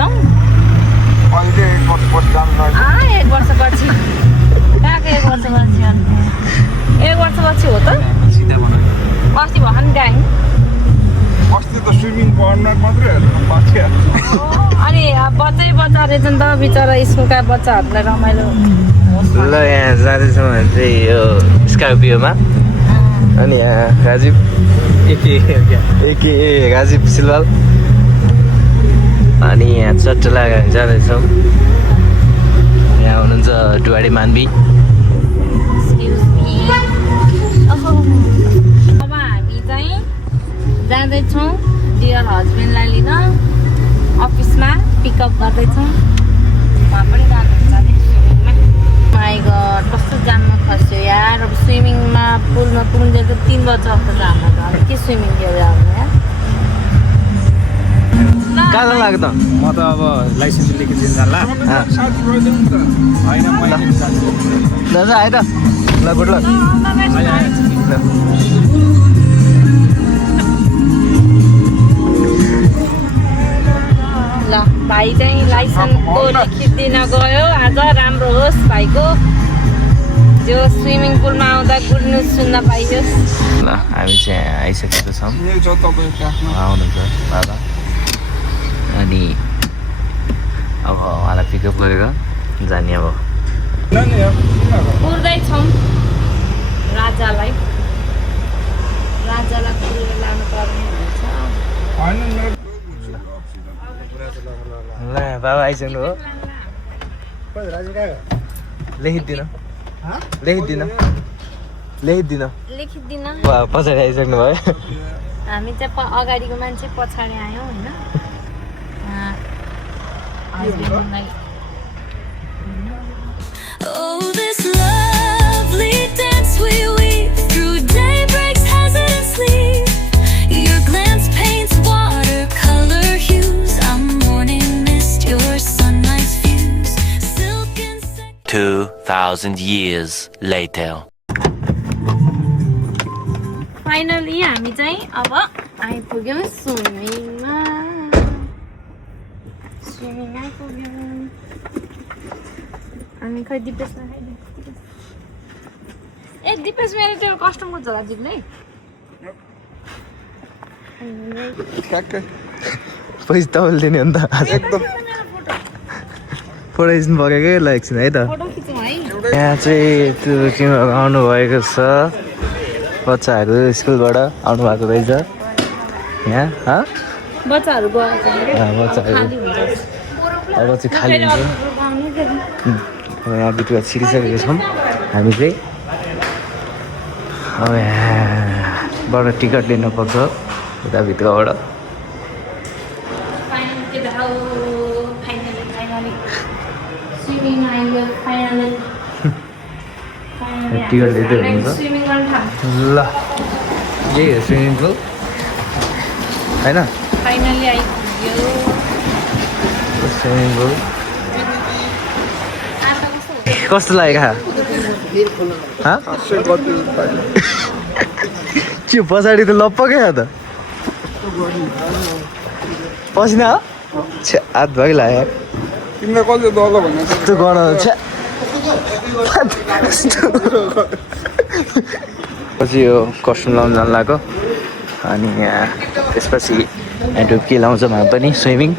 जाउँ अहिले एक वर्ष जानु एक वर्षपछि कहाँको एक वर्षपछि एक वर्षपछि हो त अस्ति भर्खर नि गएँ अस्ति त स्विमिङ पढ्न मात्रै हेर्नु अनि बच्चा रहेछ नि त बिचरा स्कुलका बच्चाहरूलाई रमाइलो ल यहाँ जाँदैछौँ भने चाहिँ यो स्कर्पियोमा अनि यहाँ राजीव एके राजीव सिलवाल अनि यहाँ चट्टला जाँदैछौँ यहाँ हुनुहुन्छ डुवाडी मान्वी अब हामी चाहिँ जाँदैछौँ डियर हस्बेन्डलाई लिन अफिसमा पिकअप गर्दैछौँ उहाँ पनि जानुहुन्छ अरे स्विमिङमा माइ गड कस्तो जाममा खस्यो यार अब स्विमिङमा पुलमा पुग्ने त 3 वर्ष जस्तो छ हाम्रो त के स्विमिङ खेलेर आउने यार कहाँ लाग्यो त म त अब लाइसेन्स लिएको दिन जाला होइन दाजु आयो त ल गुड लक ल भाइ चाहिँ लाइसेन्सको लिखित दिन गयो आज राम्रो होस् भाइको जो स्विमिङ पुलमा आउँदा गुड न्युज सुन्न पाइयोस् ल हामी चाहिँ आइसकेको छौँ यही छ तपाईँको आफ्नो आउनुहुन्छ बाबा अनि अब उहाँलाई पिकअप गरेर जाने अब कुर्दैछौँ राजालाई कुरेर लानु पर्ने हुन्छ ल बाबा आइसक्नु हो लेखिदिन लेखिदिन पछाडि आइसक्नु भयो हामी चाहिँ अगाडिको मान्छे पछाडि आयौँ होइन हस्बेन्डलाई Oh, this lovely dance we weave through daybreak's hazardous sleep. Your glance paints watercolor hues. I'm morning mist, your sunrise views. Silk and 2,000 years later. Finally हामी चाहिँ अब आइपुग्यौँ स्विमिङमा आइपुग्यौँ अनि खै दिपेशमा ए दिपेश मेरो त्यो कस्टमर छ राजीवले ठ्याक्कै पैसा तपाईँले दिने हो नि त एकदम फोटो खिच्नु परेकै ल एकछिन है त फोटो खिचौँ है यहाँ चाहिँ त्यो तिमीहरू आउनुभएको छ बच्चाहरू स्कुलबाट आउनु भएको रहेछ यहाँ बच्चाहरू गएको बच्चाहरू खाली हुन्छ अब चाहिँ खाली हुन्छ यहाँ बिटुवा छिरिसकेको छौँ हामी चाहिँ अब यहाँबाट टिकट लिनुपर्छ उताभित्रबाट टिकट लिँदै हुनुहुन्छ ल यही हो स्विमिङ पुल होइन फाइनली आइपुग्यो स्विमिङ पुल कस्तो लाग्यो के पछाडि त लप्पकै त पसिना हो छ्या हात भयो लाग्यो तिमीलाई कसले दल भने यस्तो गर्न छ्या पछि यो कस्ट्युम लाउनु जानु लाग्यो अनि यहाँ त्यसपछि यहाँ डुब्की लाउँछ भए पनि स्विमिङ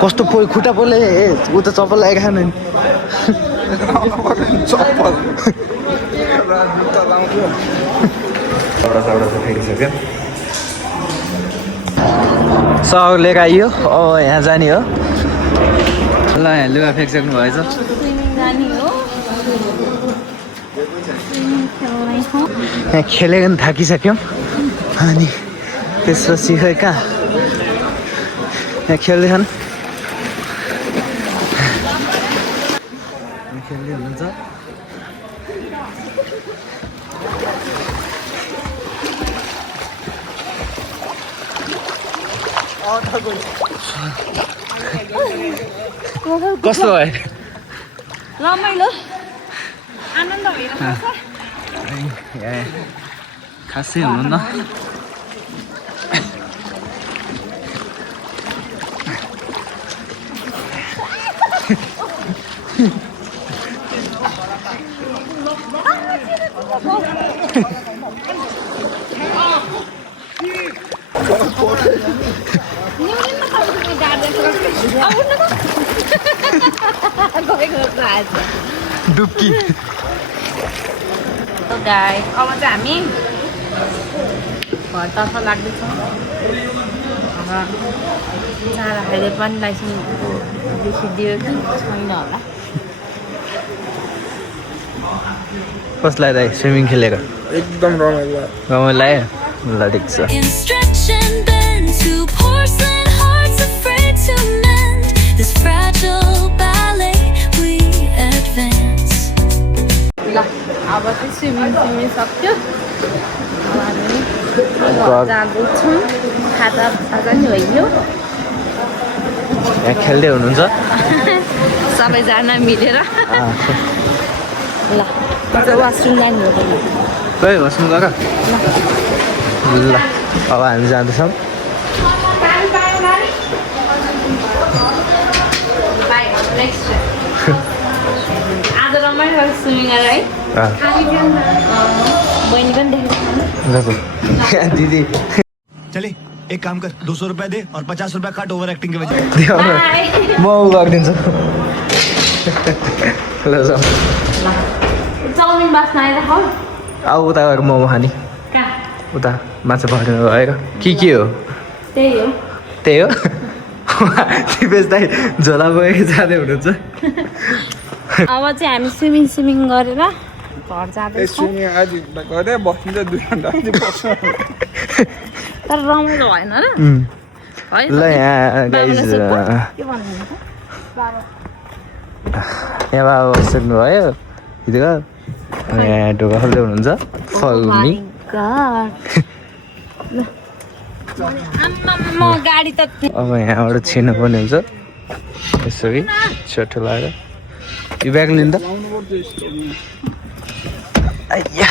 कस्तो खुट्टा पोले ऊ त चप्पल लगाएको खानु नि चप्पल जुत्ता लाउँछु साउडा चाहिँ फेरिसक्यो सर लिएर आइयो अब यहाँ जाने हो ल यहाँ लुगा फ्याँकिसक्नु भएछ स्विमिङ जाने हो स्विमिङ खेल्दैछौँ यहाँ खेलेको नि थाकिसक्यौँ अनि त्यसपछि खै कहाँ यहाँ खेल्दैछन् खेल्दै हुनुहुन्छ कस्तो भयो रमाइलो आनन्द भइरहेको छ खासै हुनुहुन्न डुब्की गाई अब चाहिँ हामी घरतर्फ लाग्दैछौँ चारा खाइले पनि लाइसेन्सको देखिदियो कि छैन होला कसलाई दाइ स्विमिङ खेलेको एकदम रमाइलो रमाइलो लाग्यो ल ठिक छ Instruction bend to porcelain hearts afraid to mend this fragile ballet we advance. ल अब चाहिँ स्विमिङ सक्यो अब हामी घर जाँदैछौँ खाजा नि भइयो यहाँ खेल्दै हुनुहुन्छ सबैजना मिलेर ल वासरुम जानु हो खै बस्नु गएको ल अब हामी जाँदैछौँ आज रमाइलो स्विमिङ गरेर है बहिनी पनि देखेको दिदी चले एक काम कर 200 रुपए दे और 50 रुपए काट ओवर एक्टिंग के वजह म उ गरिदिन्छु ल जाउँ चाउमिन बास्न आइरहेको अब उता गएर मोमो खाने कहाँ उता माछा पक्रिनु गएको के हो त्यही हो त्यही हो दिपेश दाइ झोला बोकेर जाँदै हुनुहुन्छ अब चाहिँ हामी स्विमिङ गरेर घर जाँदैछौँ स्विमिङ आज गरे बस्नु 2 घन्टा बस्छ तर रमाइलो भएन र है ल यहाँ गाइज के भन्नुहुन्छ यहाँ बाबा बसिसक्नु भयो हिजो यहाँ ढोका खोल्दै हुनुहुन्छ फल्मी आम्मामा गाडी त अब यहाँबाट छिर्नु पर्ने हुन्छ यसो कि छेउछेउ लगाएर यो ब्याग लिनु त आइया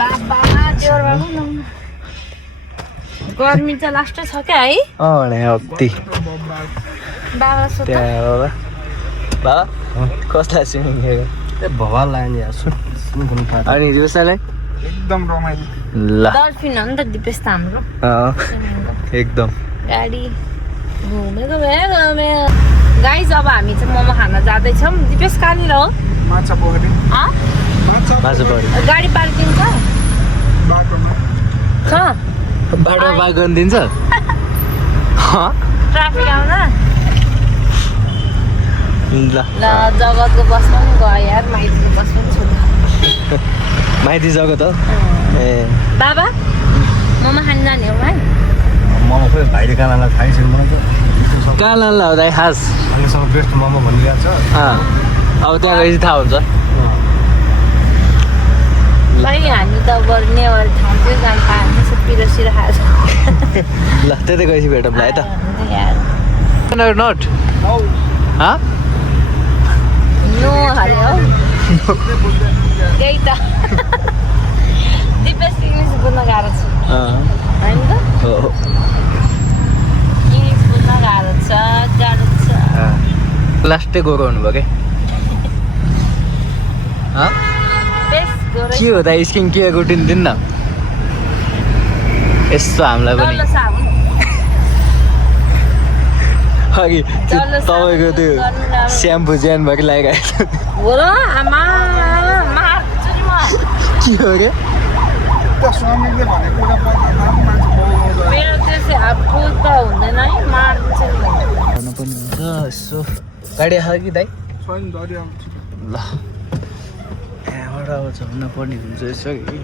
बाबा जोर बाबा गर्मी चाहिँ लास्टै छ क्या है यहाँ अति बाबा सोध त्यहाँ बाबा बाबा कसलाई स्विमिङ खेलेको भगवान लाग्ने यार सुन अनि दिवसालाई एकदम रमाइलो ल डल्फिन हो नि त दिपेश त हाम्रो एकदम गाडी घुमेको भए गाइज अब हामी चाहिँ मोमो खान जाँदैछौँ दिपेश कहाँनिर हो माछा पोखरी माछा पऱ्यो गाडी पार्किङ छ बाटोमा छ बाटो पार गरिदिन्छ ट्राफिक आउँदा ल ल जगतको बसमा पनि गयो यार माइतीको बसमा पनि छोड्नु माइती जग्गा त ए बाबा मोमो खान जाने हो है मोमो खोइ भाइले कानालाई थाहै छैन मलाई त कहाँ लानु हुँदा खास अहिलेसम्म बेस्ट मोमो भनिरहेको छ अब त्यहाँ गएपछि थाहा हुन्छ भाइ हामी त नेवार ठाउँ चाहिँ जानु पायो भने पिरोसिरो खाएको ल त्यतै गएपछि भेटौँ ल है त छ नट नो हरे हो त्यही त दिपेश इङ्ग्लिस बोल्न गाह्रो छ होइन त इङ्ग्लिस बोल्न गाह्रो छ लास्टै गएको हुनुभयो क्या के हो त स्किन केयर रुटिन दिन्न यस्तो हामीलाई पनि अघि तपाईँको त्यो स्याम्पू ज्यान भएको लगाइरहेको हो र आमा मार्छु नि म के हो क्या त्यो स्वामीले भनेको कुरा पत्ता मान्छे बोलाउँदा मेरो त्यो फुल त हुँदैन है मार्छु नि गर्नु पनि हुन्छ यसो गाडी आयो कि दाइ छैन दरिया ल यहाँबाट अब झर्न पर्ने हुन्छ यसो कि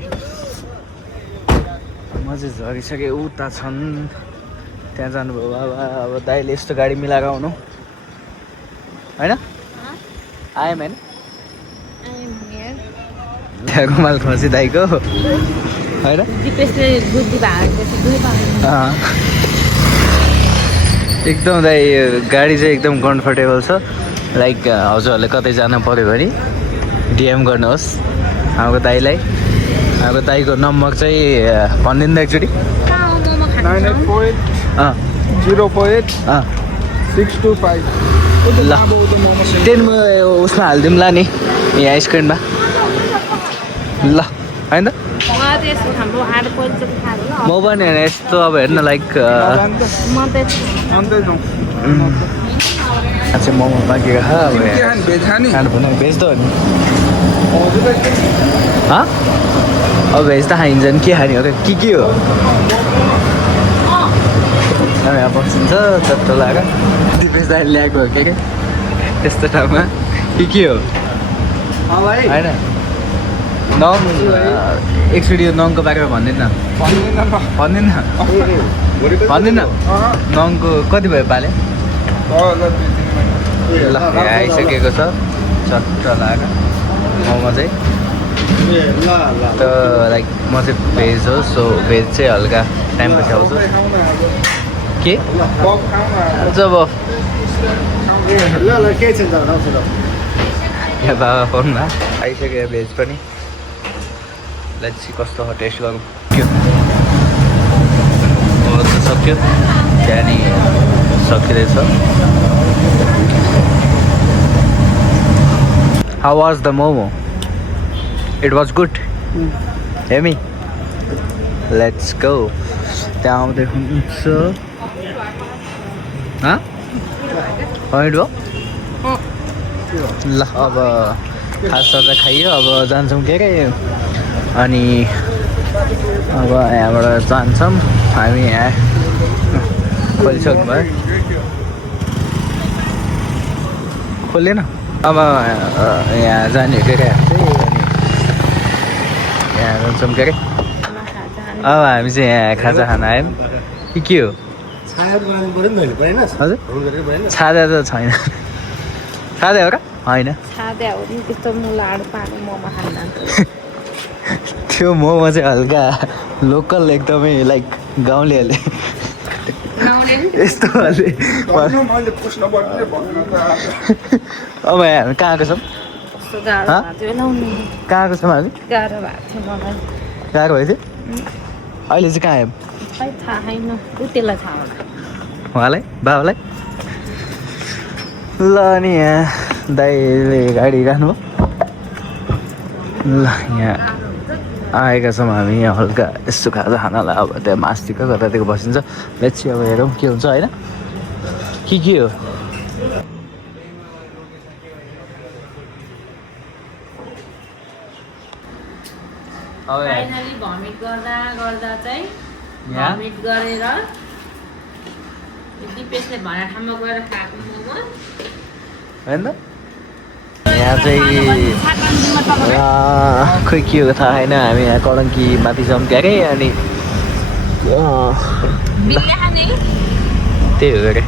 म चाहिँ झरिसकेँ उता छन् त्यहाँ जानुभयो बाबा अब दाइले यस्तो गाडी मिलाएर आउनु होइन आएँ होइन त्यहाँ रुमाल खसी दाइको होइन दिपेशले बुद्धि भागेपछि दुई एकदम दाइ गाडी चाहिँ एकदम कम्फर्टेबल छ लाइक हजुरहरूले कतै जानु पऱ्यो भने डिएम गर्नुहोस् हाम्रो दाइलाई हाम्रो दाइको नम्बर चाहिँ भनिदिनु त एकचोटि 984 048 625 ल 10 उसमा हालिदिउँला नि यहाँ स्क्रिनमा ल होइन मलाई त यसको हाम्रो आएर पहिलोचोटि खाएको ल म पनि होइन यस्तो अब हेर्न लाइक म त अन्त जाउँ चाहिँ मोमो बाँकी अब भेज खाने खानु पर्ने भेज त हो नि अब भेज त खाइन्छ नि के खाने हो के हो अब यहाँ बसिन्छ चट्ट लगाएर दिपेश दाइले ल्याएको हो के त्यस्तो ठाउँमा के हो होइन नङ एकचोटि यो नङको बारेमा भनिदिनु न भनिदिनु नङको कति भयो पाले ल यहाँ आइसकेको छ चट्ट लगाएर मोमो चाहिँ त लाइक म चाहिँ भेज हो सो भेज चाहिँ हल्का टाइमपछि आउँछु के जब यहाँ बाबा फोनमा आइसक्यो भेज पनि लेट्स सी कस्तो टेस्ट गरौँ सक्यो त्यहाँदेखि सकिँदैछ How was the momo? It was good. Yummy. Let's go. त्यहाँ आउँदै हुनुहुन्छ भयो ल अब खाजा खाइयो अब जान्छौँ के अरे अनि अब यहाँबाट जान्छौँ हामी यहाँ खोलिसक्नु भयो खोलेन अब यहाँ जाने के अरे यहाँ जान्छौँ के अरे अब हामी चाहिँ यहाँ खाजा खान आयौँ के हो हजुर छादा त छैन छादा हो र होइन छादे हो नि त्यस्तो मुलाहरू पाएको मोमो खान जान्छ त्यो मोमो चाहिँ हल्का लोकल एकदमै लाइक गाउँलेहरूले यस्तो मैले पुस्न पर्ने भन्न त अब यहाँ कहाँको छौँ कस्तो गाह्रो भएको थियो लाउनु कहाँको छौँ हामी गाह्रो भएको थियो मलाई गएको भएको थियो अहिले चाहिँ कहाँ आयौँ खै थाहा छैन उतेलाई थाहा होला उहाँलाई बाबालाई ल अनि यहाँ दाइले गाडी राख्नुभयो ल यहाँ आएका छौँ हामी यहाँ हल्का यस्तो खाजा खानालाई अब त्यहाँ मास्तिको कतातिर बसिन्छ लेट्सी अब हेरौँ के हुन्छ होइन के हो फाइनली भमिट गर्दा गर्दा चाहिँ यहाँ? भमिट गरेर दिपेशले भनेर ठाउँमा गएर खाएको मोमो होइन यहाँ चाहिँ खोइ के हो थाहा छैन हामी यहाँ कलङ्की माथि छौँ क्या अरे अनि बिल्ले खाने त्यही हो अरे